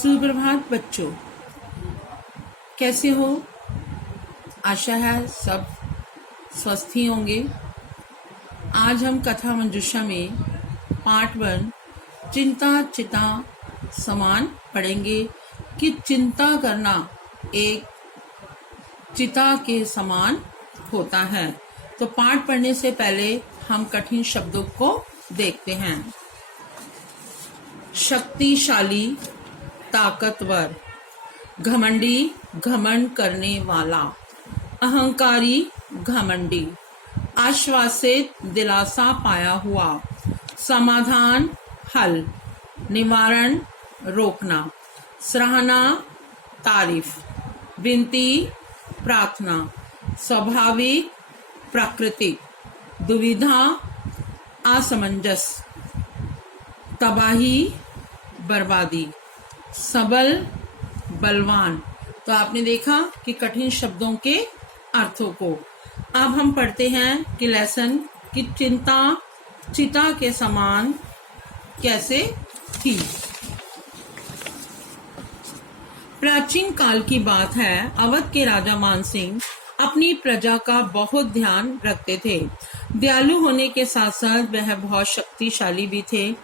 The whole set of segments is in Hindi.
सुप्रभात बच्चों, कैसे हो? आशा है सब स्वस्थ ही होंगे। आज हम कथा मंजूषा में पार्ट 1 चिंता चिता समान पढ़ेंगे कि चिंता करना एक चिता के समान होता है। तो पाठ पढ़ने से पहले हम कठिन शब्दों को देखते हैं। शक्तिशाली, ताकतवर, घमंडी, घमंड करने वाला, अहंकारी, घमंडी, आश्वासित, दिलासा पाया हुआ, समाधान, हल, निवारण, रोकना, सराहना, तारीफ, विनती, प्रार्थना, स्वाभाविक, प्राकृतिक, दुविधा, असमंजस, तबाही, बर्बादी, सबल, बलवान। तो आपने देखा कि कठिन शब्दों के अर्थों को। अब हम पढ़ते हैं कि लेसन की चिंता चिता के समान कैसे थी। प्राचीन काल की बात है। अवध के राजा मानसिंह अपनी प्रजा का बहुत ध्यान रखते थे। दयालु होने के साथ साथ वह बहुत शक्तिशाली भी थे।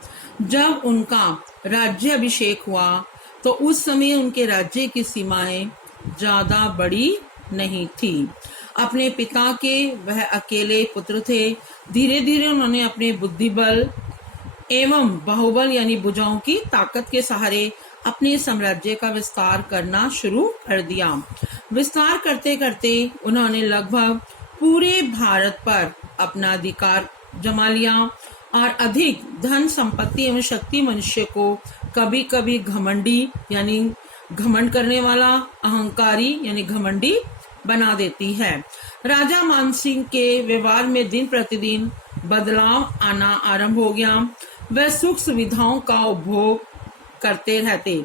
जब उनका राज्य अभिषेक हुआ तो उस समय उनके राज्य की सीमाएं ज्यादा बड़ी नहीं थी। अपने पिता के वह अकेले पुत्र थे। धीरे धीरे उन्होंने अपने बुद्धिबल एवं बाहुबल यानी भुजाओं की ताकत के सहारे अपने साम्राज्य का विस्तार करना शुरू कर दिया। विस्तार करते करते उन्होंने लगभग पूरे भारत पर अपना अधिकार जमा लिया और अधिक धन संपत्ति एवं शक्ति मनुष्य को कभी कभी घमंडी यानी घमंड करने वाला, अहंकारी यानी घमंडी बना देती है। राजा मानसिंह के व्यवहार में दिन प्रतिदिन बदलाव आना आरंभ हो गया। वह सुख सुविधाओं का उपभोग करते रहते।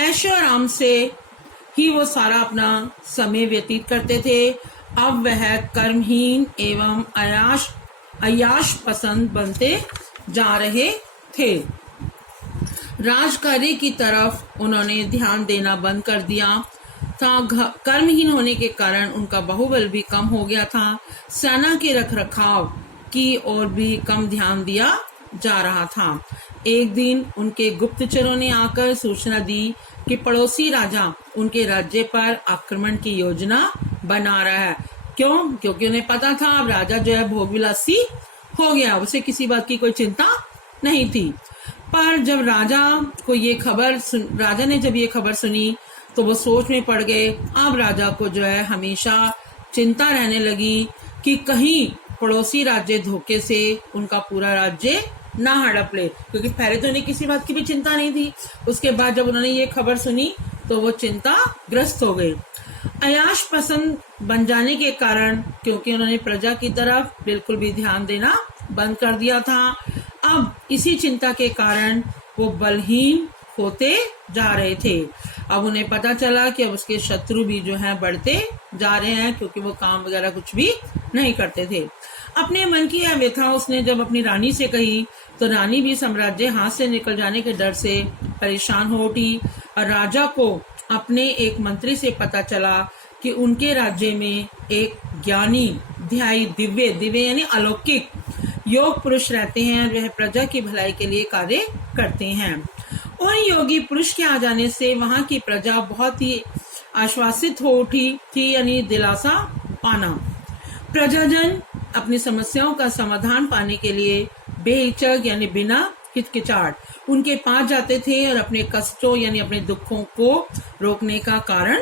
ऐशो आराम से ही वो सारा अपना समय व्यतीत करते थे। अब वह कर्महीन एवं अयाश पसंद बनते जा रहे थे। राजकार्य की तरफ उन्होंने ध्यान देना बंद कर दिया था। कर्महीन होने के कारण उनका बाहुबल भी कम हो गया था। सेना के रखरखाव की ओर भी कम ध्यान दिया जा रहा था। एक दिन उनके गुप्तचरों ने आकर सूचना दी कि पड़ोसी राजा उनके राज्य पर आक्रमण की योजना बना रहा है। क्यों? क्योंकि उन्हें पता था अब राजा जो है भोगविलासी हो गया, उसे किसी बात की कोई चिंता नहीं थी। पर जब राजा ने जब ये खबर सुनी तो वो सोच में पड़ गए। अब राजा को जो है हमेशा चिंता रहने लगी कि कहीं पड़ोसी राज्य धोखे से उनका पूरा राज्य ना हड़प ले, क्योंकि पहले तो उन्हें किसी बात की भी चिंता नहीं थी। उसके बाद जब उन्होंने ये खबर सुनी तो वो चिंता ग्रस्त हो गए। अयाश पसंद बन जाने के कारण, क्योंकि उन्होंने प्रजा की तरफ बिल्कुल भी ध्यान देना बंद कर दिया था, अब इसी चिंता के कारण वो बलहीन होते जा रहे थे। अब उन्हें पता चला कि अब उसके शत्रु भी जो हैं बढ़ते जा रहे हैं, क्योंकि वो काम वगैरह कुछ भी नहीं करते थे। अपने मन की यह व्यथा उसने जब अपनी रानी से कही तो रानी भी साम्राज्य हाथ से निकल जाने के डर से परेशान हो उठी। और राजा को अपने एक मंत्री से पता चला कि उनके राज्य में एक ज्ञानी, ध्यायी, दिव्य यानी अलौकिक योग पुरुष रहते हैं। वह प्रजा की भलाई के लिए कार्य करते हैं। उन योगी पुरुष के आ जाने से वहां की प्रजा बहुत ही आश्वासित हो उठी थी, यानी दिलासा पाना। प्रजाजन अपनी समस्याओं का समाधान पाने के लिए बेहिचक यानी बिना हिचकिचाहट उनके पास जाते थे और अपने कष्टों यानी अपने दुखों को रोकने का कारण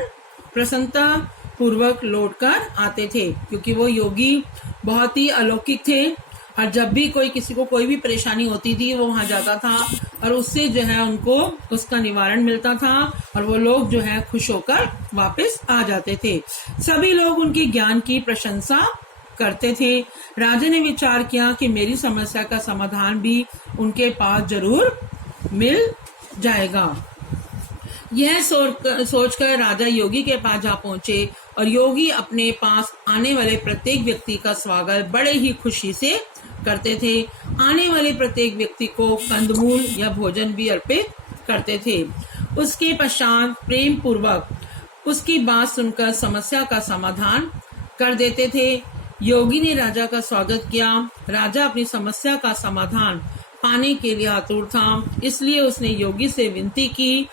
प्रसन्नता पूर्वक लौट कर आते थे, क्योंकि वो योगी बहुत ही अलौकिक थे। और जब भी किसी को कोई भी परेशानी होती थी वो वहां जाता था और उससे जो है उनको उसका निवारण मिलता था और वो लोग जो है खुश होकर वापस आ जाते थे। सभी लोग उनके ज्ञान की प्रशंसा करते थे। राजा ने विचार किया कि मेरी समस्या का समाधान भी उनके पास जरूर मिल जाएगा। यह सोचकर राजा योगी के पास जा पहुंचे और योगी अपने पास आने वाले प्रत्येक व्यक्ति का स्वागत बड़े ही खुशी से करते थे। आने वाले प्रत्येक व्यक्ति को कंदमूल या भोजन भी अर्पित करते थे। उसके पश्चात प्रेम पूर्वक उसकी बात सुनकर समस्या का समाधान कर देते थे। योगी ने राजा का स्वागत किया। राजा अपनी समस्या का समाधान पाने के लिए आतुर था, इसलिए उसने योगी से विनती की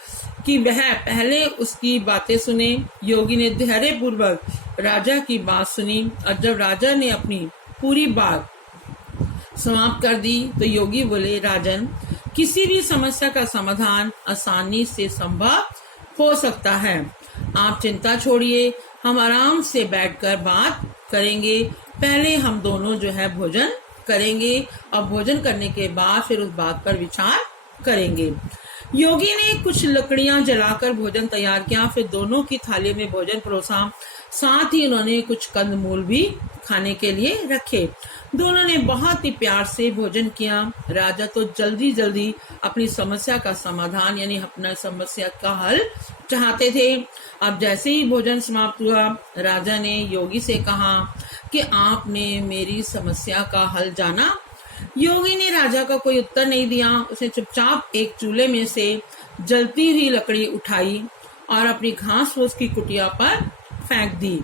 कि वह पहले उसकी बातें सुने। योगी ने धैर्य पूर्वक राजा की बात सुनी और जब राजा ने अपनी पूरी बात समाप्त कर दी तो योगी बोले, राजन, किसी भी समस्या का समाधान आसानी से संभव हो सकता है। आप चिंता छोड़िए, हम आराम से बैठकर बात करेंगे। पहले हम दोनों जो है भोजन करेंगे और भोजन करने के बाद फिर उस बात पर विचार करेंगे। योगी ने कुछ लकड़ियां जलाकर भोजन तैयार किया, फिर दोनों की थाली में भोजन परोसा। साथ ही उन्होंने कुछ कंदमूल भी खाने के लिए रखे। दोनों ने बहुत ही प्यार से भोजन किया। राजा तो जल्दी जल्दी अपनी समस्या का समाधान यानी अपना समस्या का हल चाहते थे। अब जैसे ही भोजन समाप्त हुआ, राजा ने योगी से कहा कि आपने मेरी समस्या का हल जाना। योगी ने राजा का कोई उत्तर नहीं दिया। उसने चुपचाप एक चूल्हे में से जलती हुई लकड़ी उठाई और अपनी घास फूस की कुटिया पर फेंक दी।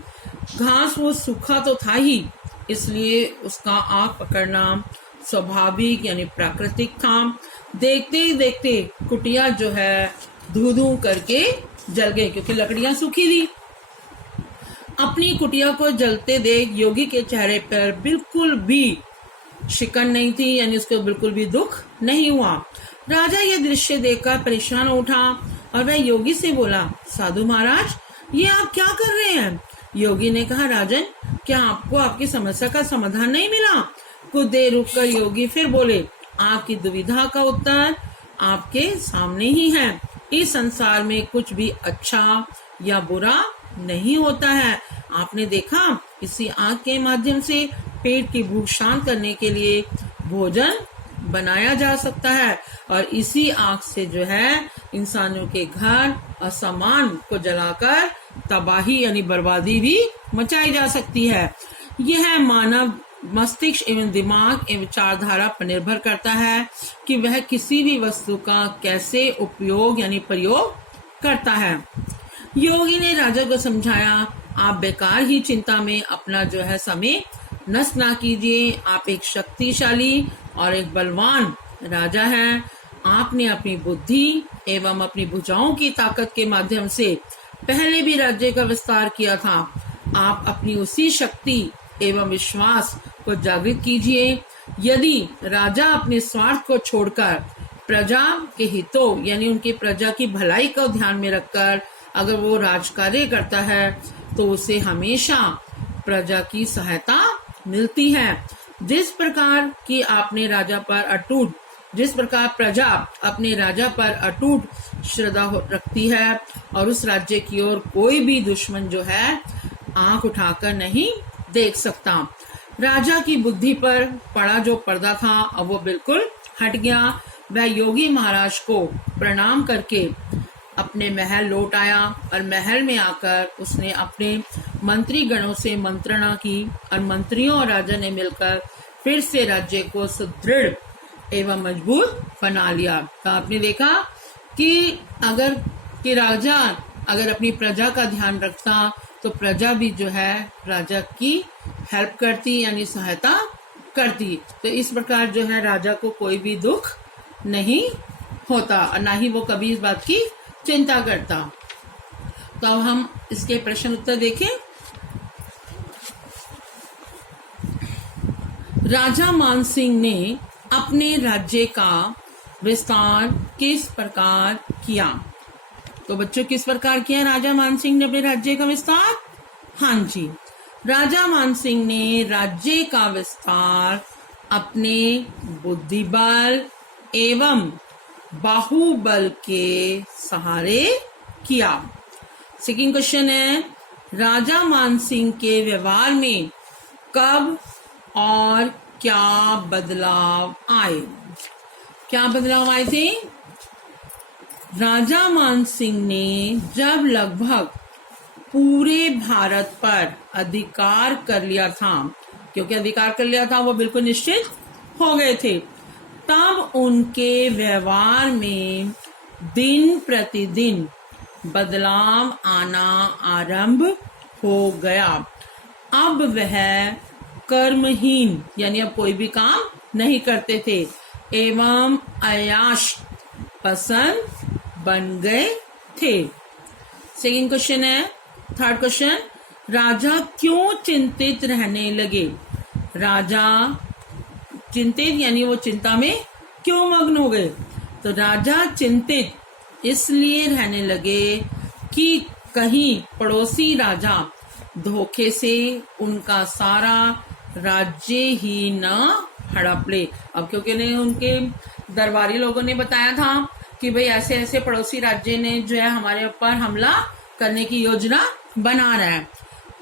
घास फूस सूखा तो था ही, इसलिए उसका आग पकड़ना स्वाभाविक यानी प्राकृतिक था। देखते ही देखते कुटिया जो है धू धू करके जल गई, क्योंकि लकड़ियां सूखी थी। अपनी कुटिया को जलते देख योगी के चेहरे पर बिल्कुल भी शिकन नहीं थी, यानी उसको बिल्कुल भी दुख नहीं हुआ। राजा यह दृश्य देखकर परेशान उठा और वह योगी से बोला, साधु महाराज, ये आप क्या कर रहे हैं? योगी ने कहा, राजन, क्या आपको आपकी समस्या का समाधान नहीं मिला? कुछ देर रुककर योगी फिर बोले, आपकी दुविधा का उत्तर आपके सामने ही है। इस संसार में कुछ भी अच्छा या बुरा नहीं होता है। आपने देखा, इसी आग के माध्यम से पेट की भूख शांत करने के लिए भोजन बनाया जा सकता है और इसी आग से जो है इंसानों के घर और सामान को जलाकर तबाही यानी बर्बादी भी मचाई जा सकती है। यह मानव मस्तिष्क एवं दिमाग एवं विचारधारा पर निर्भर करता है कि वह किसी भी वस्तु का कैसे उपयोग यानी प्रयोग करता है। योगी ने राजा को समझाया, आप बेकार ही चिंता में अपना जो है समय नष्ट ना कीजिए। आप एक शक्तिशाली और एक बलवान राजा हैं। आपने अपनी बुद्धि एवं अपनी भुजाओं की ताकत के माध्यम से पहले भी राज्य का विस्तार किया था। आप अपनी उसी शक्ति एवं विश्वास को जागृत कीजिए। यदि राजा अपने स्वार्थ को छोड़कर प्रजा के हितों यानी उनकी प्रजा की भलाई को ध्यान में रखकर अगर वो राजकार्य करता है तो उसे हमेशा प्रजा की सहायता मिलती है। जिस प्रकार की आपने राजा पर अटूट जिस प्रकार प्रजा अपने राजा पर अटूट श्रद्धा रखती है और उस राज्य की ओर कोई भी दुश्मन जो है आंख उठाकर नहीं देख सकता। राजा की बुद्धि पर पड़ा जो पर्दा था अब वो बिल्कुल हट गया। वह योगी महाराज को प्रणाम करके अपने महल लौट आया और महल में आकर उसने अपने मंत्री गणों से मंत्रणा की और मंत्रियों और राजा ने मिलकर फिर से राज्य को सुदृढ़ एवं मजबूत बना लिया। तो आपने देखा कि राजा अगर अपनी प्रजा का ध्यान रखता तो प्रजा भी जो है राजा की हेल्प करती यानी सहायता करती। तो इस प्रकार जो है राजा को कोई भी दुख नहीं होता और ना ही वो कभी इस बात की चिंता करता। तो अब हम इसके प्रश्न उत्तर देखें। राजा मानसिंह ने अपने राज्य का विस्तार किस प्रकार किया? तो बच्चों किस प्रकार किया राजा मानसिंह ने अपने राज्य का विस्तार? हाँ जी, राजा मानसिंह ने राज्य का विस्तार अपने बुद्धिबल एवं बाहुबल के सहारे किया। सेकंड क्वेश्चन है, राजा मानसिंह के व्यवहार में कब और क्या बदलाव आए? क्या बदलाव आए थे? राजा मानसिंह ने जब लगभग पूरे भारत पर अधिकार कर लिया था, क्योंकि अधिकार कर लिया था वो बिल्कुल निश्चित हो गए थे, तब उनके व्यवहार में दिन प्रतिदिन बदलाव आना आरंभ हो गया। अब वह कर्महीन यानी अब कोई भी काम नहीं करते थे एवं अयाश पसंद बन गए थे। सेकंड क्वेश्चन है, थर्ड क्वेश्चन, राजा क्यों चिंतित रहने लगे? राजा चिंतित यानी वो चिंता में क्यों मग्न हो गए? तो राजा चिंतित इसलिए रहने लगे कि कहीं पड़ोसी राजा धोखे से उनका सारा राज्य ही न हड़प ले। अब क्योंकि ने उनके दरबारी लोगों ने बताया था कि भाई ऐसे ऐसे पड़ोसी राज्य ने जो है हमारे ऊपर हमला करने की योजना बना रहा है,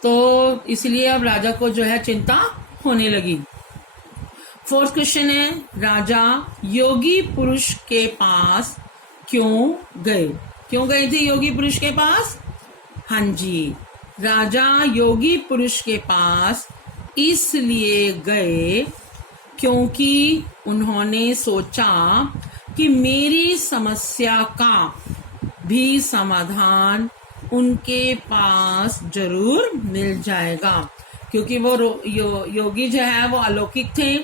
तो इसलिए अब राजा को जो है चिंता होने लगी। फोर्थ क्वेश्चन है, राजा योगी पुरुष के पास क्यों गए? क्यों गए थे योगी पुरुष के पास? हाँ जी, राजा योगी पुरुष के पास इसलिए गए क्योंकि उन्होंने सोचा कि मेरी समस्या का भी समाधान उनके पास जरूर मिल जाएगा। क्योंकि वो योगी जो है वो अलौकिक थे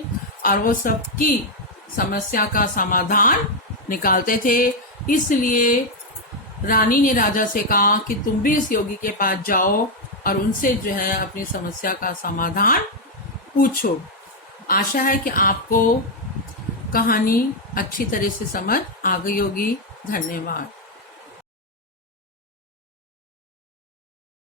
और वो सबकी समस्या का समाधान निकालते थे। इसलिए रानी ने राजा से कहा कि तुम भी इस योगी के पास जाओ और उनसे जो है अपनी समस्या का समाधान पूछो। आशा है कि आपको कहानी अच्छी तरह से समझ आ गई होगी। धन्यवाद।